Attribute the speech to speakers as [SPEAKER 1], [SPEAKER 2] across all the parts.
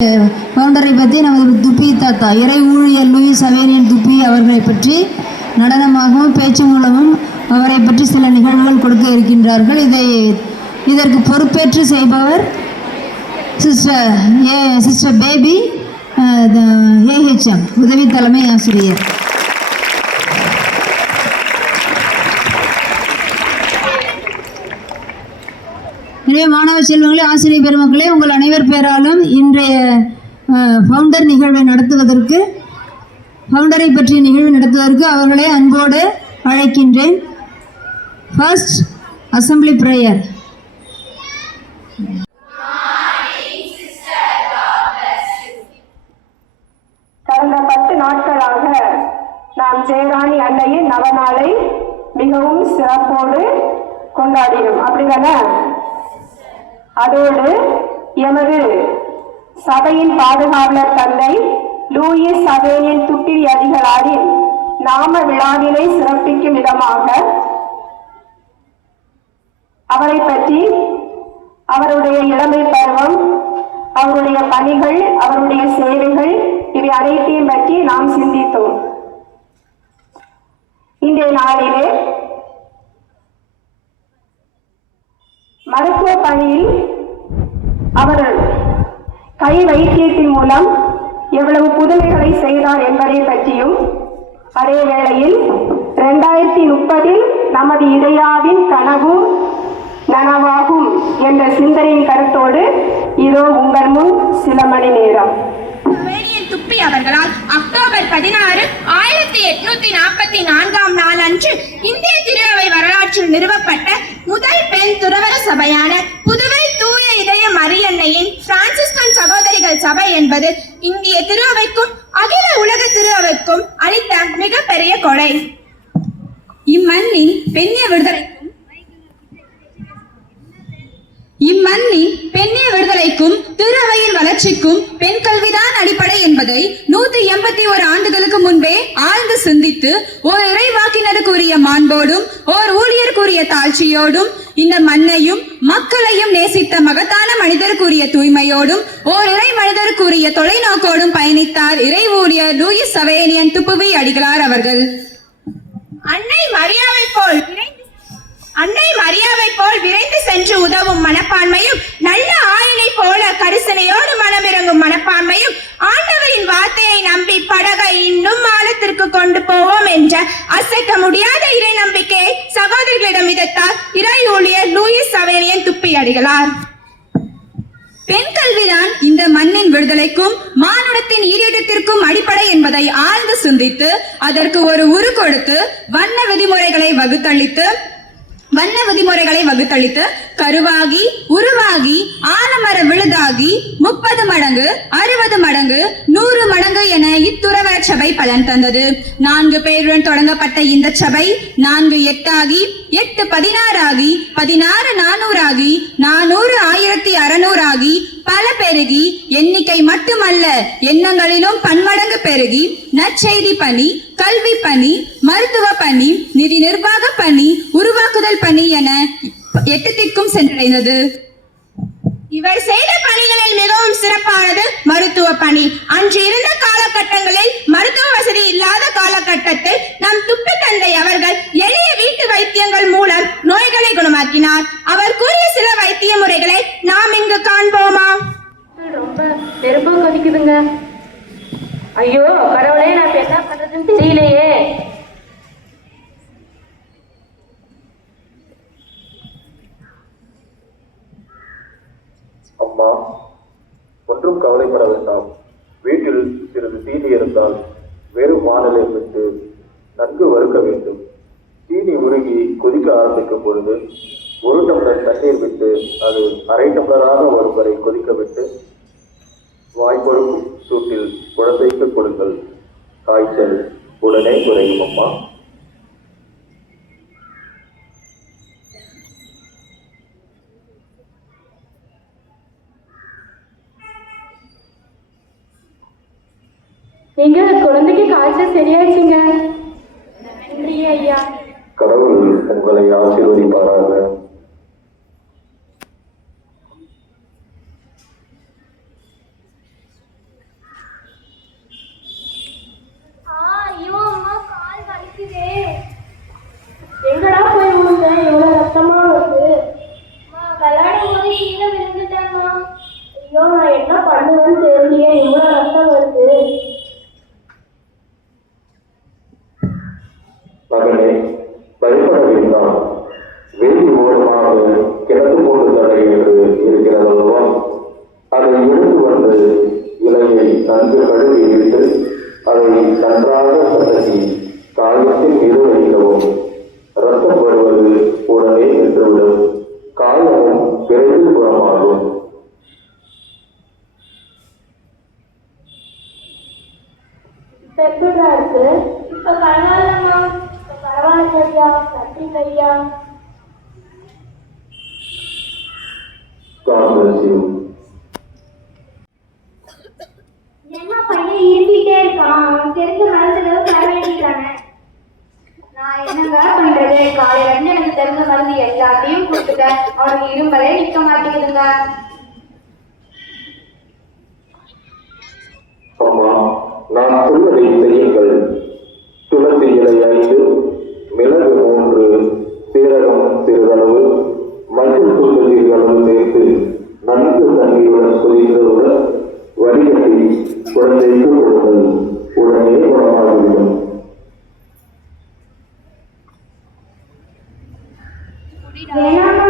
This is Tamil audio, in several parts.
[SPEAKER 1] ஃபவுண்டரை பற்றி நமது துப்பி தாத்தா இறை ஊழியர் லூயிஸ் அவேனியன் துப்பி அவர்களை பற்றி நடனமாகவும் பேச்சு மூலமும் அவரை பற்றி சில நிகழ்வுகள் கொடுக்க இருக்கின்றார்கள். இதை இதற்கு பொறுப்பேற்று செய்பவர் sister A sister Baby AHM உதவி தலைமை ஆசிரியர். எனவே மாணவ செல்வங்களே ஆசிரியர் பெருமக்களே உங்கள் அனைவர் பெயராலும் இன்றைய ஃபவுண்டர் நிகழ்வை நடத்துவதற்கு ஃபவுண்டரை பற்றிய நிகழ்வு நடத்துவதற்கு அவர்களை அன்போடு அழைக்கின்றேன். ஃபர்ஸ்ட் அசம்பிளி ப்ரேயர்
[SPEAKER 2] கடந்த பத்து நாட்களாக நாம் ஜெயராணி அன்னையின் நவநாளை மிகவும் சிறப்போடு கொண்டாடினோம். அப்படிதானே? அதோடு எமது சபையின் பாதுகாவலர் தந்தை லூயிஸ் சபையின் துப்பிரி அதிகாரின் நாம விழாவினை சிறப்பிக்கும் விதமாக அவரை பற்றி அவருடைய இளமை பருவம் அவருடைய பணிகள் அவருடைய சேவைகள் இவை அனைத்தையும் பற்றி நாம் சிந்தித்தோம். இன்றைய நாளிலே மருத்துவ பணியில் அவர் கை வைத்தியத்தின் மூலம் எவ்வளவு புதுமைகளை செய்தார் என்பதை பற்றியும் அதே வேளையில் இரண்டாயிரத்தி முப்பதில் நமது இதயாவின் கனவு நனவாகும் என்ற சிந்தனையின் கருத்தோடு இதோ உங்கள் முன் சில மணி நேரம்.
[SPEAKER 3] வேணியன் துப்பி அவர்களால் அக்டோபர் பதினாறு ஆயிரத்தி எட்நூத்தி நாற்பத்தி நான்காம் நாள் அன்று இந்திய திருவை வரலாற்றில் நிறுவப்பட்ட முதல் பெண் துறவர சபையான புதுவை தூய இதய மரியன்னையின் பிரான்சிஸ்கன் சகோதரிகள் சபை என்பது இந்திய திருவைக்கும் அகில உலக திருவைக்கும் அளித்த மிகப்பெரிய கொடை. இம்மண்ணின் பெண்ணிய விடுதலை இம்மண்ணின் பெண்ணிய விடுதலைக்கும் திரு வளர்ச்சிக்கும் பெண் கல்விதான் அடிப்படை என்பதை நூத்தி எண்பத்தி ஒரு ஆண்டுகளுக்கு முன்பே ஆழ்ந்து சிந்தித்து ஓர் இறைவாக்கினருக்குரிய மாண்போடும் ஓர் ஊழியருக்குரிய தாழ்ச்சியோடும் இந்த மண்ணையும் மக்களையும் நேசித்த மகத்தான மனிதருக்குரிய தூய்மையோடும் ஓர் இறை மனிதருக்குரிய தொலைநோக்கோடும் பயணித்தார் இறை ஊழியர் லூயிஸ் சவேனியன் துப்புவி அடிகளார் அவர்கள். அன்னை மரியாவை போல் அன்னை மரியாவை போல் விரைந்து சென்று உதவும் மனப்பான்மையும் நல்ல ஆயினை போல கரிசனையோடு மனமிறங்கும் மனப்பான்மையும் ஆண்டவரின் வார்த்தையை நம்பி படகை இன்னும் ஆழத்திற்கு கொண்டு போவோம் என்ற அசைக்க முடியாத இறை நம்பிக்கையை சகோதரிகளிடம் விதத்தால் இறை ஊழியர் லூயிஸ் சவேனியன் துப்பி அடிகளார். பெண் கல்விதான் இந்த மண்ணின் விடுதலைக்கும் மானுடத்தின் ஈரேற்றத்திற்கும் அடிப்படை என்பதை ஆழ்ந்து சிந்தித்து அதற்கு ஒரு உரு கொடுத்து வண்ண விதிமுறைகளை வகுத்தளித்து வண்ண விதிமுறைகளை வகுத்தளித்து கருவாகி உருவாகி ஆலமர விழுதாகி முப்பது மடங்கு அறுபது மடங்கு நூறு மடங்கு என இத்துறவர சபை பலன் தந்தது. நான்கு பேருடன் தொடங்கப்பட்ட இந்த சபை நான்கு எட்டாகி எட்டு பதினாறாகி பதினாறு நானூறாகி நானூறு ஆயிரத்தி அறுநூறாகி பல பெருகி எண்ணிக்கை மட்டுமல்ல எண்ணங்களிலும் பன்மடங்கு பெருகி நற்செய்தி பணி கல்வி பணி மருத்துவ பணி நிதி நிர்வாக பணி உருவாக்குதல் பணி என எட்டத்திற்கும் சென்றடைந்தது. இவர் செய்த பணிகளில் மிகவும் சிறப்பானது மருத்துவ பணி. அன்று இருந்த காலகட்டங்களில் மருத்துவ வசதி இல்லாத காலகட்டத்தில் நம் துப்பி தந்தை அவர்கள் எளிய வீட்டு வைத்தியங்கள் மூலம் நோய்களை குணமாக்கினார் அவர் கூறிய சில வைத்திய முறைகளை நாம் இங்கு காண்போமா
[SPEAKER 4] ரொம்ப நெருப்பா கொதிக்குதுங்க ஐயோ கடவுளே நான் இப்ப என்ன பண்றதுன்னு தெரியலையே
[SPEAKER 5] அம்மா ஒன்றும் கவலைப்பட வேண்டாம் வீட்டில் சிறிது தீனி இருந்தால் வெறும் வானலை விட்டு நன்கு வறுக்க வேண்டும் தீனி உருகி கொதிக்க ஆரம்பிக்கும் பொழுது ஒரு டம்ளர் தண்ணீர் விட்டு அது அரை டம்ளராக வரும் வரை கொதிக்க விட்டு வாய்ப்பொழுக்கும் சூட்டில் குழந்தைக்கு கொடுங்கள் காய்ச்சல் உடனே குறையும் அம்மா
[SPEAKER 4] எங்க குழந்தைக்கு காய்ச்சல் சரியாச்சுங்க நன்றி ஐயா.
[SPEAKER 5] கடவுள் உங்களை ஆசீர்வதிப்பாராக.
[SPEAKER 6] வரவே நிக்க மாட்டேங்குதுங்க
[SPEAKER 5] அம்மா நான் சொல்வதை செய்யுங்கள். துளசி இலை ஐந்து மிளகு மூன்று சீரகம் சிறிதளவு மஞ்சள் தூக்கு சிறிதளவு சேர்த்து நன்கு தண்ணியுடன் குதித்ததுடன் வடிகட்டி குழந்தைக்கு கொடுங்கள் உடனே குணமாகிவிடும்.
[SPEAKER 6] வேணாம்?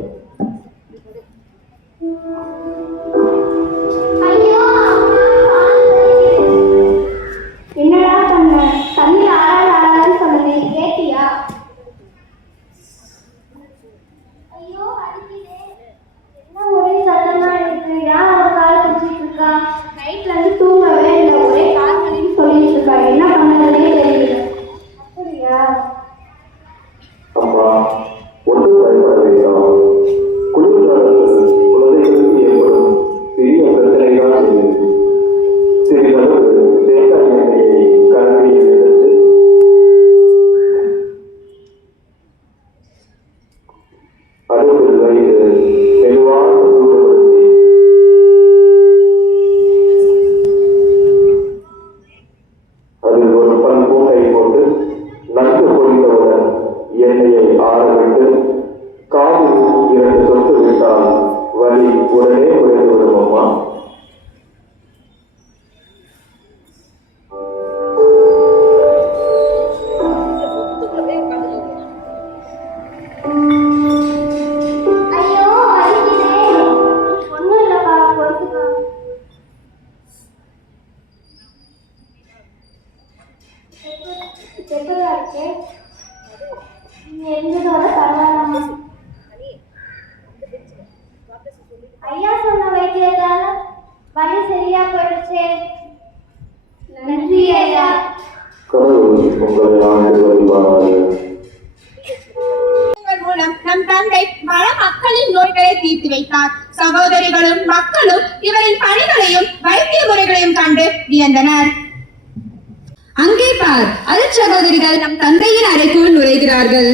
[SPEAKER 5] விட்டார்கள்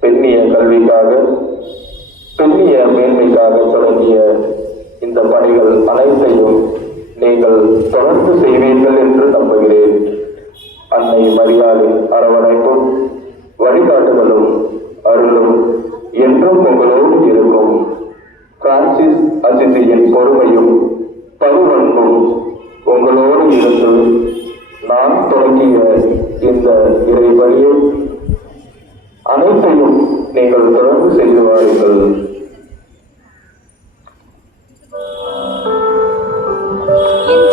[SPEAKER 5] பெண்ணிய கல்விக்காக பெண்ணிய மேன்மைக்காக தொடங்கிய இந்த பணிகள் அனைத்தையும் நீங்கள் தொடர்ந்து செய்வீர்கள் என்று நம்புகிறேன். அன்னை மரியாதை அரவணைப்பும் வழிகாட்டுதலும் அருளும் என்றும் உங்களோடு இருக்கும். பிரான்சிஸ் அசிசியின் பொறுமையும் பருவன்பும் உங்களோடு இருந்து நான் தொடங்கிய இந்த இறைவழியை அனைத்தையும் நீங்கள் தொடர்ந்து செய்து வாருங்கள்.
[SPEAKER 2] in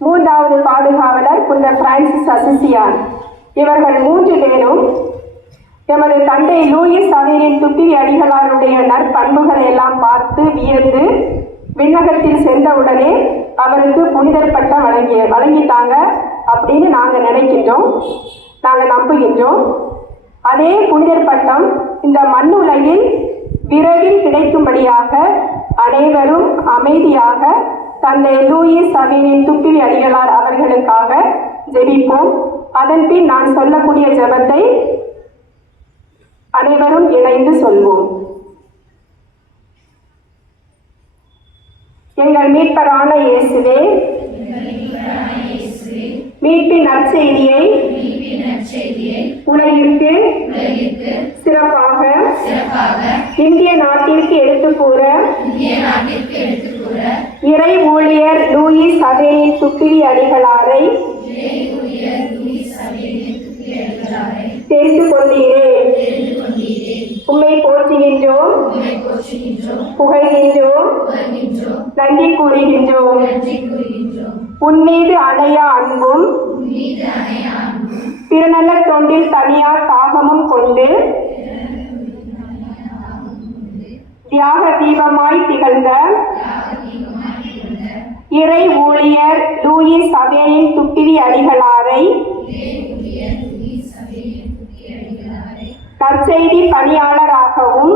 [SPEAKER 2] மூன்றாவது பாதுகாவலர் புனித பிரான்சிஸ் அசிசியார் இவர்கள் மூன்று பேரும் எமது தந்தை லூயிஸ் அவரின் துப்பிவி அடிகளாருடைய நற்பண்புகளை எல்லாம் பார்த்து வியந்து விண்ணகத்தில் சென்றவுடனே அவருக்கு புனிதர் பட்டம் வழங்கிய வழங்கிட்டாங்க அப்படின்னு நாங்கள் நினைக்கின்றோம். நாங்கள் நம்புகின்றோம். அதே புனிதர் பட்டம் இந்த மண்ணுலகில் விரைவில் கிடைக்கும்படியாக அனைவரும் அமைதியாக தந்தை லூயிஸ் அவரின் துப்பிவி அடிகளார் அவர்களுக்காக ஜெபிப்போம். அதன்பின் நான் சொல்லக்கூடிய ஜெபத்தை அனைவரும் இணைந்து சொல்வோம். எங்கள் மீட்பரான இயேசுவே மீட்பின் நற்செய்தியை உலகிற்கு சிறப்பாக இந்திய நாட்டிற்கு எடுத்து கூற இறை ஊழியர் லூயிஸ் அவேனின் துப்பிலி அடிகளாரை தெரிந்து கொண்டீரே உண்மை போற்றுகின்றோம். புகழ்கின்றோம். நன்றி கூறுகின்றோம். உன்மீது அணையா அன்பும் திருநல்ல தொண்டில் தனியார் தாகமும் கொண்டு தியாக தீபமாய் திகழ்ந்த இறை ஊழியர் லூயிஸ் அவேயின் துப்பிலி அடிகளாரை நற்செய்தி பணியாளராகவும்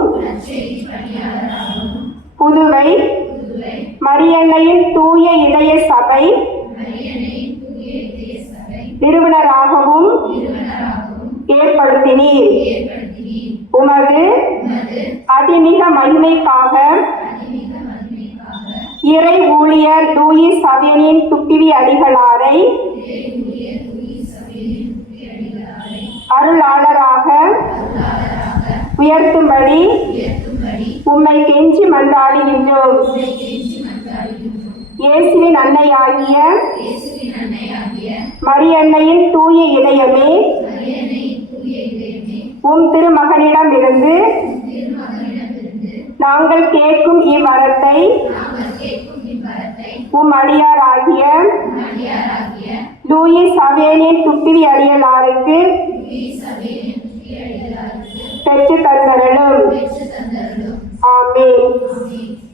[SPEAKER 2] புதுவை மரியன்னையின் தூய இதய சபை நிறுவனராகவும் ஏற்படுத்தினீர். உமது அதிமிக மகிமைக்காக இறை ஊழியர் லூயிஸ் சவேனின் துப்பிவி அடிகளாரை அருளாளராக உயர்த்தும்படி உம்மை கெஞ்சி மன்றாடுகின்றோம். இயேசுவின் அன்னையாகிய மரியன்னையின் தூய இதயமே உம் திருமகனிடம் இருந்து நாங்கள் கேட்கும் இவ்வரத்தை உம் அடியாராகிய லூயிஸ் அவேனின் துப்பிரி அடியலாருக்கு பெற்று தந்தரலும் ஆமே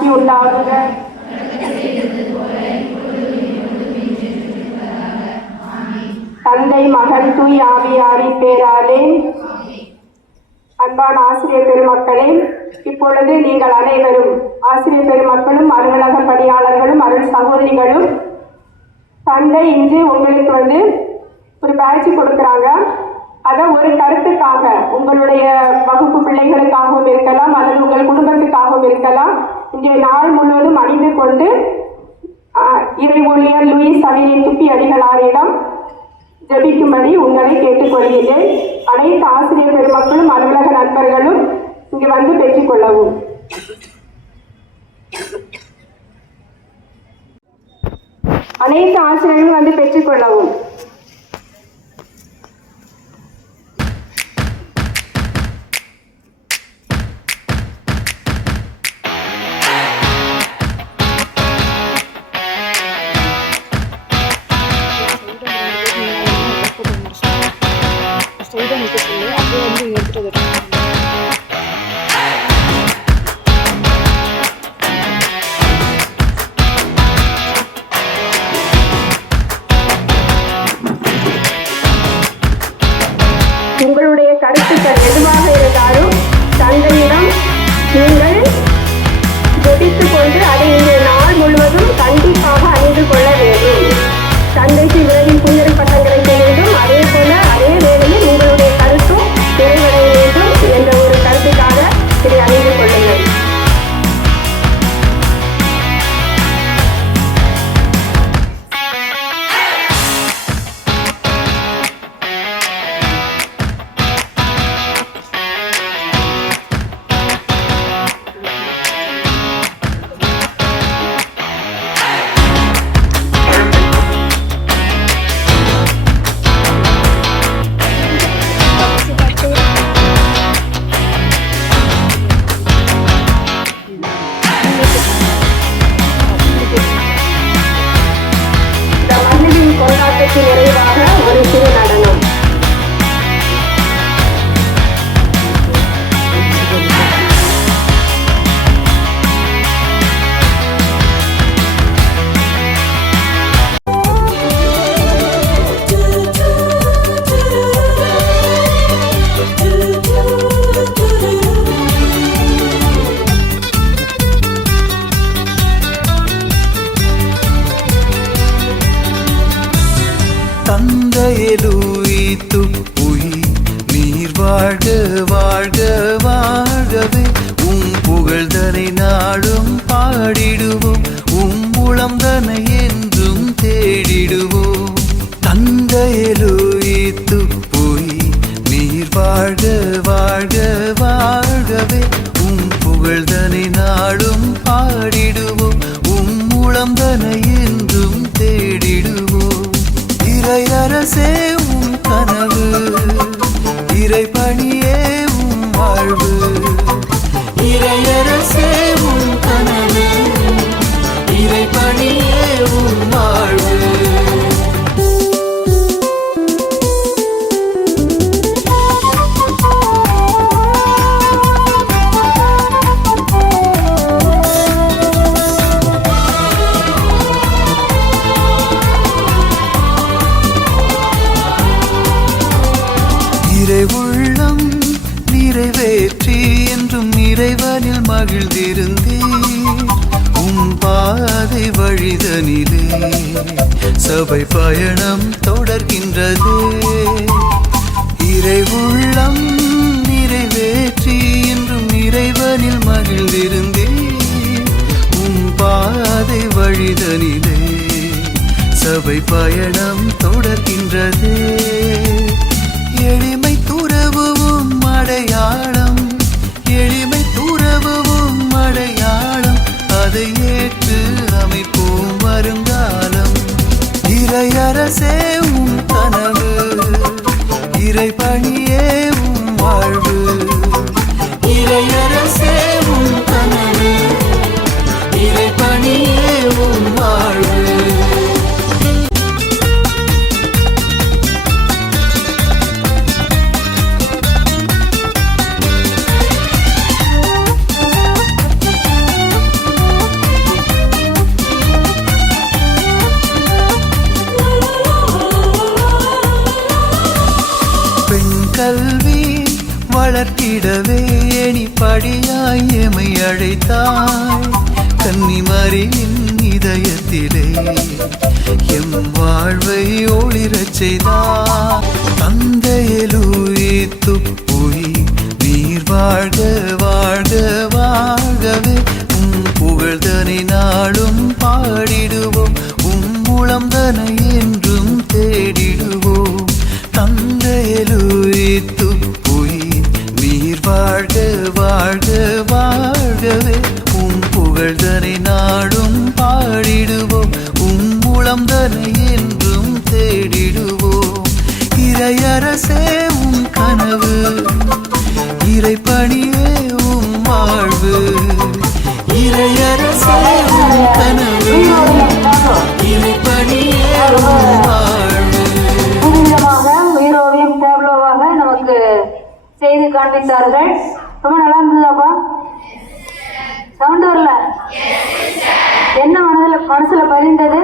[SPEAKER 2] ஆவியாருக்கும் உண்டாகுக தந்தை மகன் தூய் ஆவியாரின் பேராலே. அன்பான ஆசிரியர் பெருமக்களே இப்பொழுது நீங்கள் அனைவரும் ஆசிரியர் பெருமக்களும் அலுவலக பணியாளர்களும் அருள் சகோதரிகளும் தந்தை இன்று உங்களுக்கு வந்து ஒரு பேட்ச் கொடுக்குறாங்க. அதை ஒரு கருத்துக்காக உங்களுடைய வகுப்பு பிள்ளைகளுக்காகவும் இருக்கலாம் அல்லது உங்கள் குடும்ப இங்கே நாள் முழுவதும் அணிந்து கொண்டு இறை ஊழியர் லூயிஸ் சவினின் துப்பி அடிகளாரிடம் ஜபிக்கும்படி உங்களை கேட்டுக்கொள்கிறேன். அனைத்து ஆசிரியர் பெருமக்களும் அலுவலக நண்பர்களும் இங்கு வந்து பெற்றுக்கொள்ளவும். அனைத்து ஆசிரியர்களும் வந்து பெற்றுக்கொள்ளவும்.
[SPEAKER 7] வாழ்க வாழ்க வாழ்கவே உம் புகழ்தனை நாடும் பாடிடுவோம். உம் உளம்தனை என்றும் தேடிடுவோம். தந்தையலூயி துப்புயி நீர் வாழ்க வாழ்க வாழ்கவே உம் புகழ்தனை நாடும் பாடிடுவோம். உம் உளம்தனை என்றும் தேடிடுவோம். இறையரசே அதை ஏற்று அமைப்போம் வருங்காலம். இறையரசே உம் கனவு. இறை பணியே உம் வாழ்வு. இறையரசே உம் கனவு. இறை பணியே வாழ்வு. படியாய் எமை அழைத்தாய். கன்னிமரியின் இதயத்திலே எம் வாழ்வை ஒளிரச் செய்தார். தந்தையலூயே துப்புய் நீர் வாழ்க வாழ்க மூலம் தனை என்றும் தேடிடுவோம். இறையரசே உம் கனவு. இறைப்பணியே உம் வாழ்வு. இறையரசே உம் கனவு. இறைப்பணியே உம் வாழ்வு.
[SPEAKER 1] புதுவிதமாக நமக்கு செய்து காண்பித்தார்கள் ரொம்ப நல்லா இருந்ததாப்பா சவுண்ட் வரல என்ன மனதில் மனசுல பதிந்தது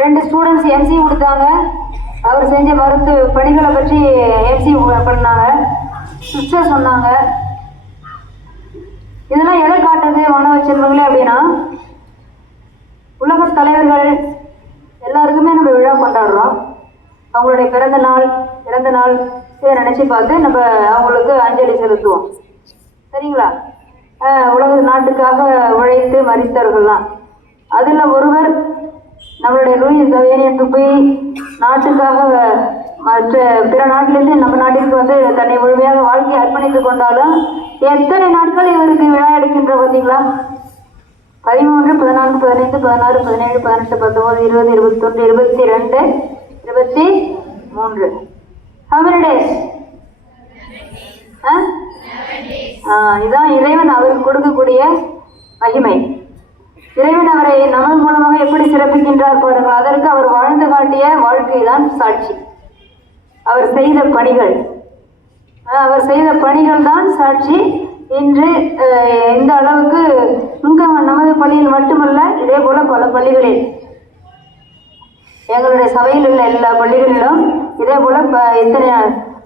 [SPEAKER 1] ரெண்டு ஸ்டூடெண்ட்ஸ் எம்சி கொடுத்தாங்க. அவர் செஞ்ச மருத்து பணிகளை பற்றி எம்சி பண்ணாங்க. சிஸ்டர் சொன்னாங்க. இதெல்லாம் எதை காட்டுது மாணவ செல்வங்களே அப்படின்னா? உலக தலைவர்கள் எல்லாருக்குமே நம்ம விழா கொண்டாடுறோம். அவங்களுடைய பிறந்த நாள் இறந்த நாள் நினச்சி பார்த்து நம்ம அவங்களுக்கு அஞ்சலி செலுத்துவோம். சரிங்களா? உலக நாட்டுக்காக உழைத்து மறித்தவர்கள்லாம். அதில் ஒருவர் நம்மளுடைய லூயிஸ் சவேனியன் போய் நாட்டுக்காக மற்ற பிற நாட்டிலிருந்து நம்ம நாட்டிற்கு வந்து தன்னை முழுமையாக வாழ்க்கையை அர்ப்பணித்து கொண்டாலும் எத்தனை நாட்கள் இவருக்கு விழா எடுக்கின்ற பார்த்தீங்களா? பதிமூன்று பதினான்கு பதினைந்து பதினாறு பதினேழு பதினெட்டு பத்தொன்பது இருபது இருபத்தொன்று இருபத்தி ரெண்டு இருபத்தி மூன்று? ஆ, இதான் இறைவன் அவருக்கு கொடுக்கக்கூடிய மகிமை. இறைவன் அவரை நமது மூலமாக எப்படி சிறப்பிக்கின்றார் பாருங்கள். அதற்கு அவர் வாழ்ந்து காட்டிய வாழ்க்கைதான் சாட்சி. அவர் செய்த பணிகள். அவர் செய்த பணிகள் தான் சாட்சி. இன்று எந்த இந்த அளவுக்கு இங்க நமது பள்ளியில் மட்டுமல்ல இதே போல பல பள்ளிகளில். எங்களுடைய சபையில் உள்ள எல்லா பள்ளிகளிலும் இதே போல ப- இத்தனை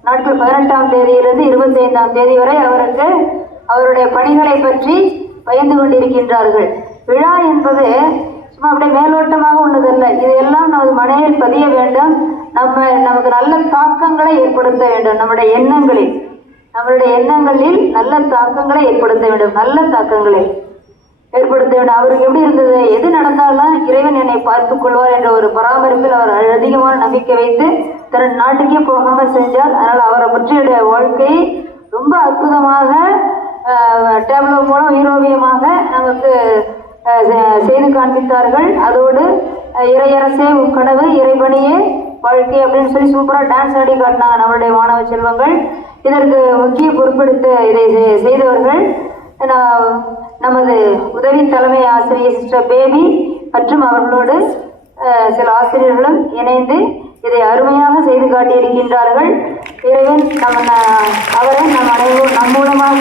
[SPEAKER 1] நாட்கள் பதினெட்டாம் தேதியிலிருந்து இருபத்தி ஐந்தாம் தேதி வரை அவருக்கு அவருடைய பணிகளை பற்றி பயந்து கொண்டிருக்கின்றார்கள். விழா என்பது சும்மா அப்படியே மேலோட்டமாக உள்ளதல்ல. இது எல்லாம் நமது மனையில் பதிய வேண்டும். நம்ம நமக்கு நல்ல தாக்கங்களை ஏற்படுத்த வேண்டும். நம்முடைய எண்ணங்களில் நம்மளுடைய எண்ணங்களில் நல்ல தாக்கங்களை ஏற்படுத்த வேண்டும். நல்ல தாக்கங்களை ஏற்படுத்த வேண்டும். அவருக்கு எப்படி இருந்தது? எது நடந்தாலும் இறைவன் என்னை பார்த்துக் கொள்வார் என்ற ஒரு பராமரிப்பில் அவர் அதிகமான நம்பிக்கை வைத்து தன் நாட்டுக்கே போகாம செஞ்சார். அதனால் அவரை பற்றியுடைய வாழ்க்கை ரொம்ப அற்புதமாக டேப்லோ மூலம் ஈரோவியமாக நமக்கு செய்து காண்பித்தார்கள். அதோடு இறையரசே உன் கனவு இறைபணியே வாழ்க்கை அப்படின்னு சொல்லி சூப்பராக டான்ஸ் ஆடி காட்டினாங்க நம்மளுடைய மாணவ செல்வங்கள். இதற்கு முக்கிய பொறுப்பெடுத்து இதை செய்தவர்கள் நான் நமது உதவி தலைமை ஆசிரியர் சிஸ்டர் பேபி மற்றும் அவர்களோடு சில ஆசிரியர்களும் இணைந்து இதை அருமையாக செய்து காட்டியிருக்கின்றார்கள். இறைவன் நம்ம ந- அவரை நம் அனைவரும் நம் மூலமாக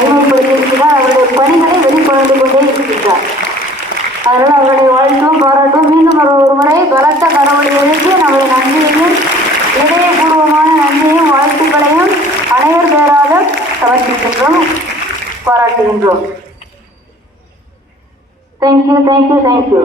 [SPEAKER 1] அறிமுகப்படுத்தியிருக்கிறார் அவருடைய பணிகளை வெளிக்கொண்டு கொண்டே இருக்கின்றார். அதனால் அவருடைய வாழ்த்தும் பாராட்டும். மீண்டும் ஒரு ஒரு முறை பலத்த கடவுளை எழுதி நமது நன்றியையும் இதயபூர்வமான நன்றியையும் வாழ்த்துக்களையும் அனைவர் பேராக சமர்ப்பிக்கின்றோம் பாராட்டுகின்றோம். Thank you thank you thank you